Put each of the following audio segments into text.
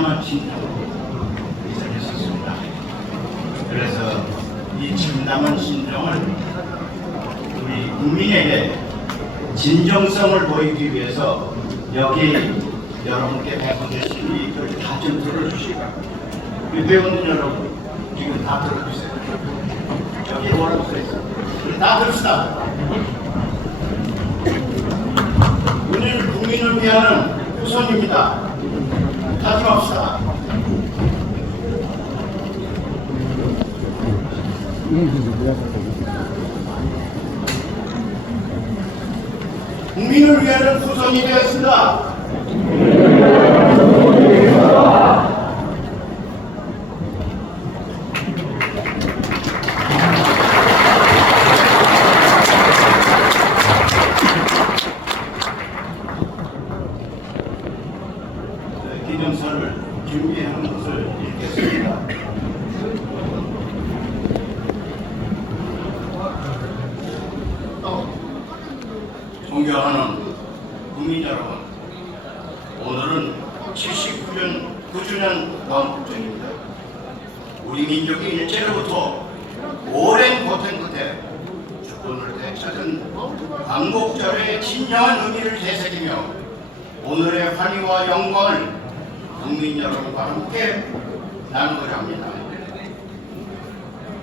진정한 신념으로 이전했었습니다. 그래서 이 참담한 신정을 우리 국민에게 진정성을 보이기 위해서 여기 여러분께 배분되신 다좀 들어주시고, 우리 배우는 여러분 지금 다 들어주세요. 여기 뭐라고 써있어요? 다 들읍시다. 오늘 국민을 위하는 후손입니다. 하지 맙시다. 국민을 위하는 후손이 되었습니다. 기념서를 준비하는 것을 읽겠습니다. 존경하는 국민 여러분, 오늘은 9주년 광복절입니다. 우리 민족이 일제로부터 오랜 고통 끝에 주권을 되찾은 광복절의 진정한 의미를 되새기며 오늘의 환희와 영광을 국민 여러분과 함께 나누고자 합니다.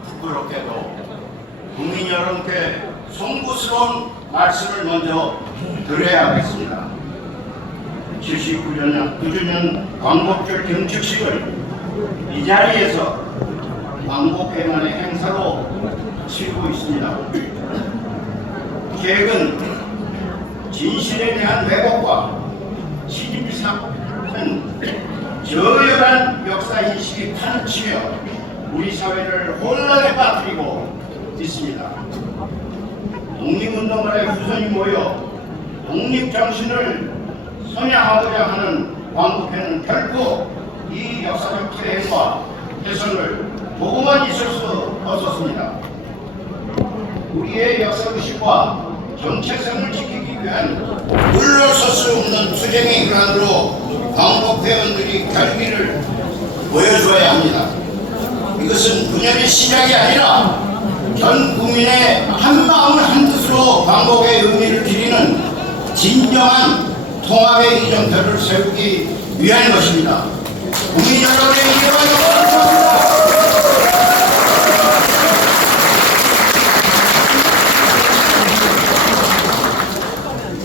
부끄럽게도 국민 여러분께 송구스러운 말씀을 먼저 드려야 하겠습니다. 9주년 광복절 경축식을 이 자리에서 광복회관의 행사로 치르고 있습니다. 계획은 진실에 대한 왜곡과 시집사는 저열한 역사인식이 판치며 우리 사회를 혼란에 빠뜨리고 있습니다. 독립운동가의 후손이 모여 독립정신을 선양하고자 하는 광복회는 결코 이 역사적 퇴행과 훼손을 보고만 있을 수 없었습니다. 우리의 역사의식과 정체성을 지키기 위한 물러설 수 없는 투쟁의 일환으로 광복회원들이 결기를 보여줘야 합니다. 이것은 분열의 시작이 아니라 전 국민의 한마음 한뜻으로 광복의 의미를 기리는 진정한 통합의 이정표를 세우기 위한 것입니다. 국민 여러분의 이해와 감사합니다.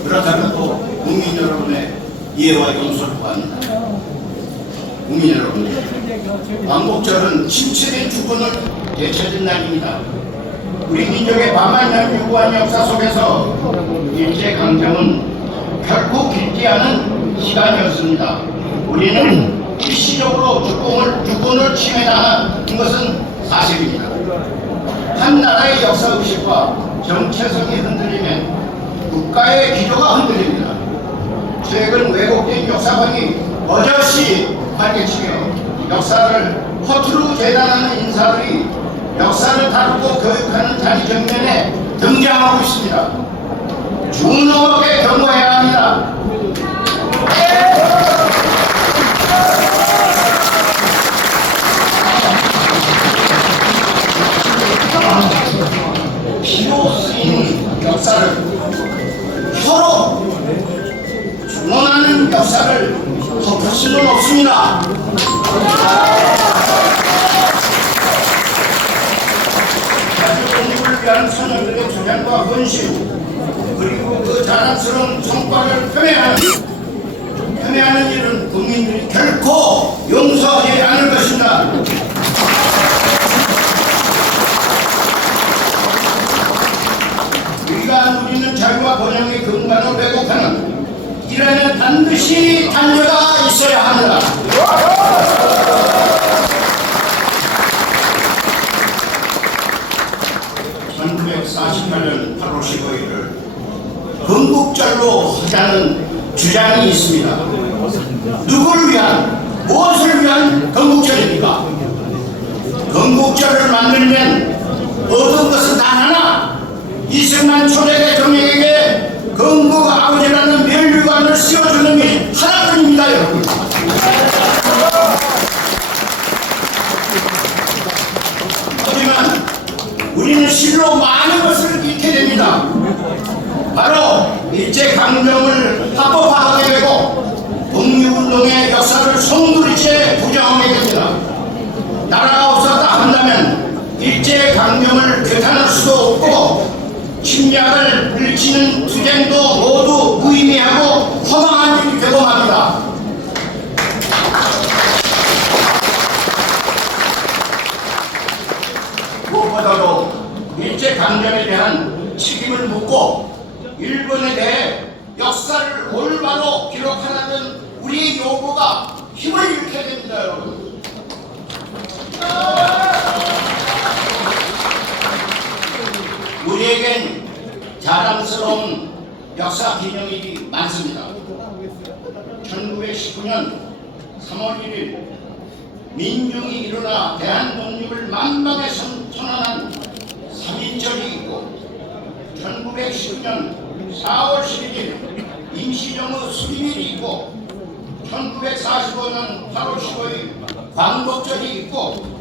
그렇다면 또 국민 여러분의 이해와 용서를 구합니다. 국민 여러분, 광복절은 침체된 주권을 되찾은 날입니다. 우리 민족의 만만년 유구한 역사 속에서 일제강점은 결코 길지 않은 시간이었습니다. 우리는 일시적으로 주권을 침해당한 것은 사실입니다. 한 나라의 역사의식과 정체성이 흔들리면 국가의 기조가 흔들립니다. 최근 왜곡된 역사관이 버젓이 활개치며 역사를 허투루 재단하는 인사들이 역사를 다루고 교육하는 자리 정면에 등장하고 있습니다. 준엄하게 경고해야 합니다. 피로 쓰인 역사를 혀로 준엄하는 역사를 덮을 수는 없습니다. 자주공부를 위한 소녀들의 조장과 헌신, 그리고 그 자랑스러운 성과를 폄훼하는 일은 국민들이 결코 용서하지 않을 것입니다. 우리가 누리는 자유와 번영의 근간을 왜곡하는 일에는 반드시 단죄가 있어야 합니다. 1948년 8월 15일을 건국절로 하자는 주장이 있습니다. 누구를 위한, 무엇을 위한 건국절입니까? 건국절을 만들면 얻은 것은 단 하나, 이승만 초대의 정령에게 건국 아버지라는 멸류관을 씌워주는 게 하나뿐입니다, 여러분. 실로 많은 것을 잃게 됩니다. 바로 일제강점을 합법화하게 되고 독립운동의 역사를 송두리째 부정하게 됩니다. 나라가 없었다 한다면 일제강점을 규탄할 수도 없고 침략을 물리치는 투쟁도 모두 무의미하고 허망한 일이 되고 맙니다. 무엇보다도 일제강점에 대한 책임을 묻고 일본에 대해 역사를 올바로 기록하라는 우리의 요구가 힘을 잃게 됩니다, 여러분. 우리에겐 자랑스러운 역사 기념일이 많습니다. 1919년 3월 1일 민중이 일어나 대한독립을 만방에 선언한 3.1절이 있고 1919년 4월 11일 임시정부 수립일이 있고 1945년 8월 15일 광복절이 있고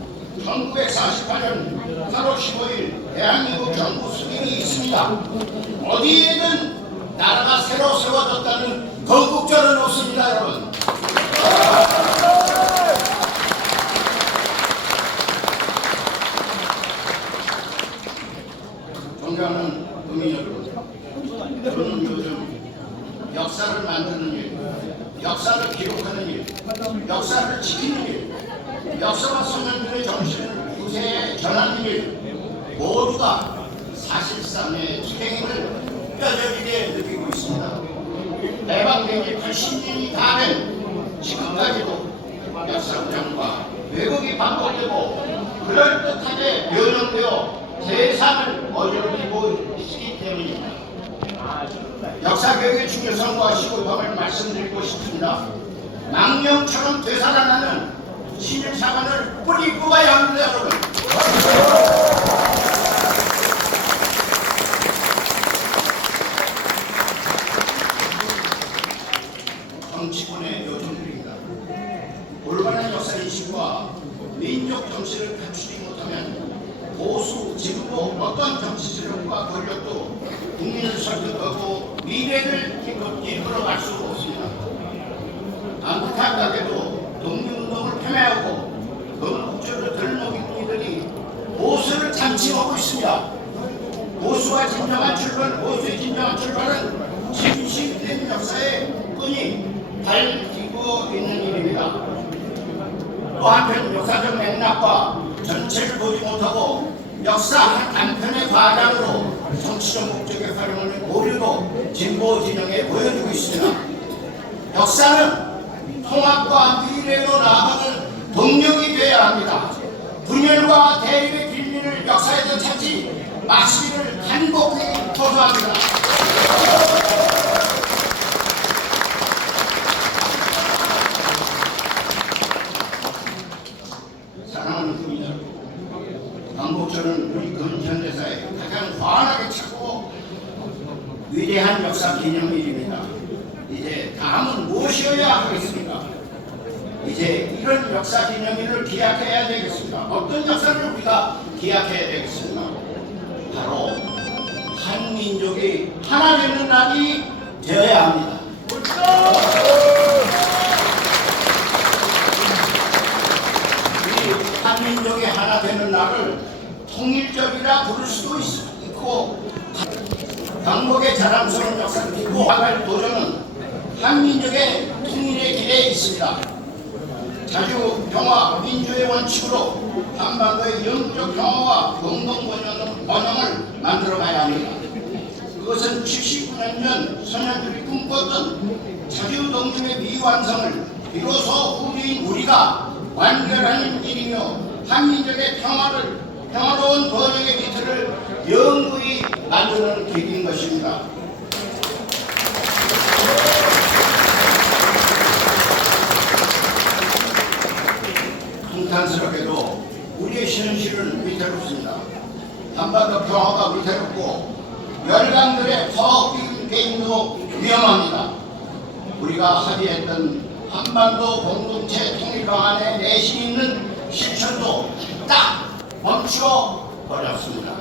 1948년 8월 15일 대한민국 정부 수립이 있습니다. 어디에든 나라가 새로 세워졌다는 건국절은 없습니다, 여러분. 존경하는 국민 여러분, 저는 요즘 역사를 만드는 일, 역사를 기록하는 일, 역사를 지키는 일, 역사와 소년들의 정신을 후세에 전하는 일 모두가 사실상의 투쟁임을 뼈저리게 느끼고 있습니다. 해방된 지 80년이 다 된 지금까지도 역사 부정과 왜곡이 반복되고 그럴듯하게 변형되어 세상을 어지럽히고 있기 때문입니다. 역사 교육의 중요성과 시급함을 말씀드리고 싶습니다. 망령처럼 되살아나는 신일사관을 뿌리 뽑아야 합니다, 여러분. 정치권의 요청들입니다. 올바른 역사인식과 민족 정신을 갖추지 못하면 보수, 진보, 어떤 정치 세력과 권력도 국민을 설득하고 미래를 이끌어갈 수 없습니다. 안타깝게도 독립운동을 폄훼하고 건국절을 들먹이는 이들이 보수를 잠식하고 있습니다. 보수의 진정한 출발은 진실된 역사의 끈이 밝히고 있는 일입니다. 또 한편 역사적 맥락과 전체를 보지 못하고 역사 한편의 과장으로 정치적 목적에 활용하는 오류도 진보 진영에 보여주고 있습니다. 역사는 통합과 미래로 나아가는 동력이 되어야 합니다. 분열과 대립의 빌미를 역사에서 찾지 마시기를 간곡히 호소합니다. 사랑하는 국민 여러분, 광복절은 우리 근현대사에 가장 환하게 찾고 위대한 역사 기념일입니다. 이제 다음은 무엇이어야 하겠습니까? 이제 이런 역사 기념일을 기약해야 되겠습니다. 어떤 역사를 우리가 기약해야 되겠습니까? 바로 한민족이 하나 되는 날이 되어야 합니다. 우리 한민족이 하나 되는 날을 통일절이라 부를 수도 있고 강복의 자랑스러운 역사를 딛고 나갈 도전은 한민족의 통일의 길에 있습니다. 자주 평화 민주의 원칙으로 한반도의 영적 평화와 공동 번영을 만들어가야 합니다. 그것은 79년 전 소년들이 꿈꿨던 자주 독립의 미완성을 비로소 후대인 우리가 완결하는 일이며 한민족의 평화로운 번영의 기틀을 영구히 만드는 길인 것입니다. 한탄스럽게도 우리의 현실은 위태롭습니다. 한반도 평화가 위태롭고 열강들의 파업 게임도 위험합니다. 우리가 합의했던 한반도 공동체 통일 방안의 내실 있는 실천도 딱 멈추어 버렸습니다.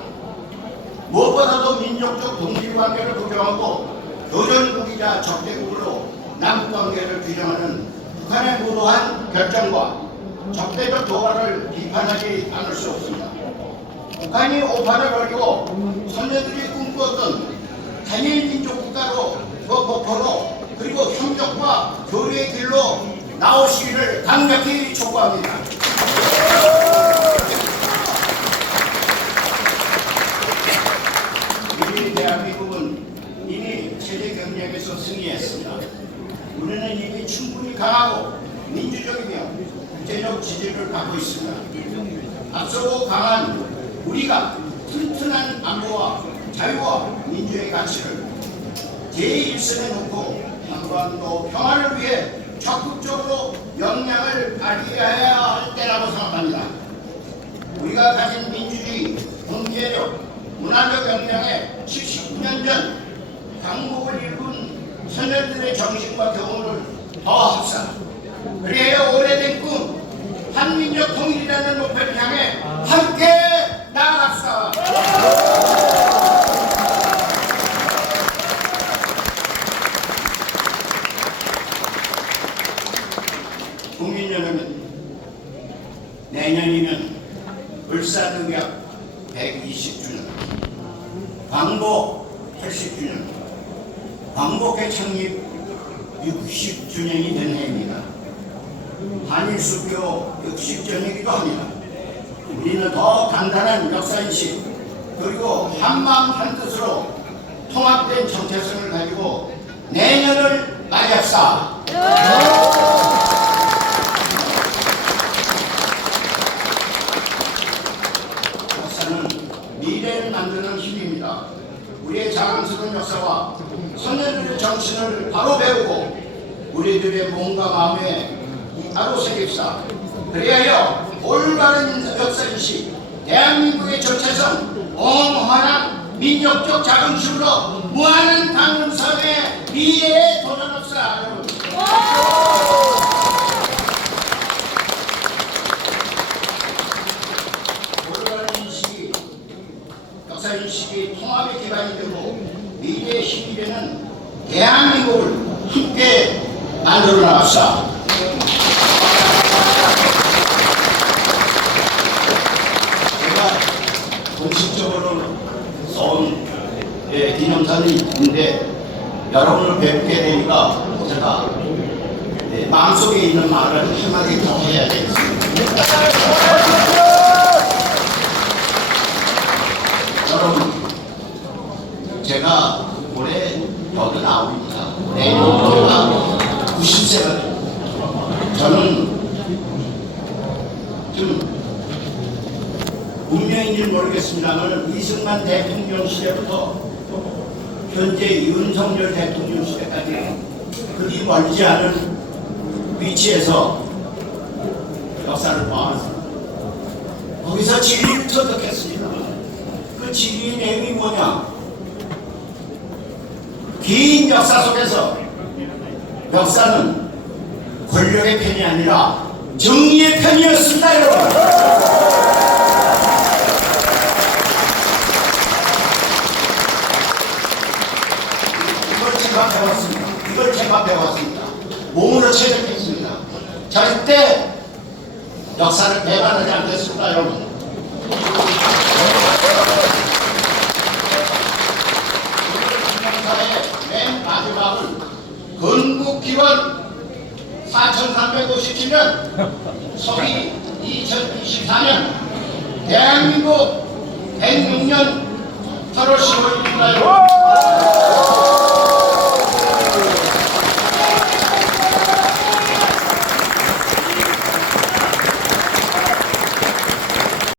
무엇보다도 민족적 동질관계를 부정하고 교전국이자 적대국으로 남북관계를 규정하는 북한의 무도한 결정과 적대적 도발을 비판하지 않을 수 없습니다. 북한이 오판을 벌이고 선녀들이 꿈꾸었던 단일 민족 국가로 그 목표로 그리고 협력과 교류의 길로 나오시기를 강력히 촉구합니다. 우리 대한민국은 이미 세계 경쟁에서 승리했습니다. 우리는 이미 충분히 강하고 민주적이며 국제적 지지를 받고 있습니다. 앞서고 강한 우리가 튼튼한 안보와 자유와 민주의 가치를 제1선에 놓고 한반도 평화를 위해 적극적으로 역량을 발휘해야 할 때라고 생각합니다. 우리가 가진 민주주의, 경제력, 문화적 역량에 79년 전 강국을 일군 선열들의 정신과 경험을 더합시다. 그래야 오래된 꿈 한민족 통일이라는 목표를 향해 함께 나아갑시다. 국민 여러분, 내년이면 울산의학 120주년, 광복 80주년, 광복회 창립 60주년이 된 해입니다. 한일수교 60주년이기도 합니다. 우리는 더 단단한 역사인식 그리고 한마음 한뜻으로 통합된 정체성을 가지고 내년을 맞이합시다. 역사는 미래를 만드는 힘입니다. 우리의 자랑스러운 역사와 선녀들의 정신을 바로 배우고 우리들의 몸과 마음에 바로 새깁시다. 그리하여 올바른 역사인식, 대한민국의 정체성, 엉환한 민족적 자긍심으로 무한한 강릉선의 미래에 도전합시다. 여러분. 올바른 인식이, 역사인식이 통합의 기반이 되고 미래의 힘이 되는 대한민국을 함께 만들어 나갑시다. 공식적으로 쏜 기념사는 있는데 여러분을 뵙게 되니까 제가 마음속에 있는 말을 한마디 더 해야 되겠습니다. 여러분, 제가 올해 89입니다. 내년 제가 90세가 됩니다. 저는 좀 운명인지 모르겠습니다만 이승만 대통령 시대부터 현재 윤석열 대통령 시대까지 그리 멀지 않은 위치에서 역사를 보았습니다. 거기서 진리를 터득했습니다. 그 진리의 내용이 뭐냐? 긴 역사 속에서 역사는 권력의 편이 아니라 정의의 편이었습니다, 여러분. 이걸 제가 배웠습니다. 몸으로 체득했습니다. 절대 역사를 배반하지 않겠습니다, 여러분. 맨 마지막은 건국기원 4357년 서기 2024년 대한민국 106년 8월 15일입니다.